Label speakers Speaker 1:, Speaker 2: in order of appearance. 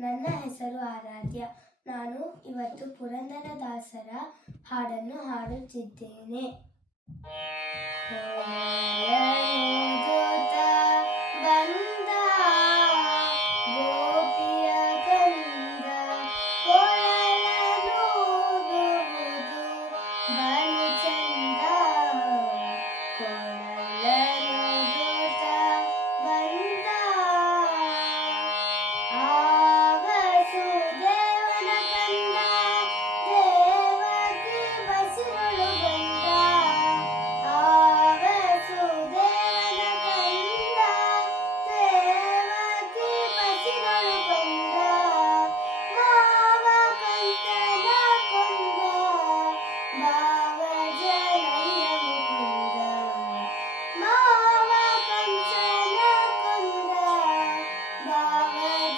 Speaker 1: ನನ್ನ ಹೆಸರು ಆರಾಧ್ಯ. ನಾನು ಇವತ್ತು ಪುರಂದರದಾಸರ ಹಾಡನ್ನು ಹಾಡುತ್ತಿದ್ದೇನೆ. ಬಂದ Yay!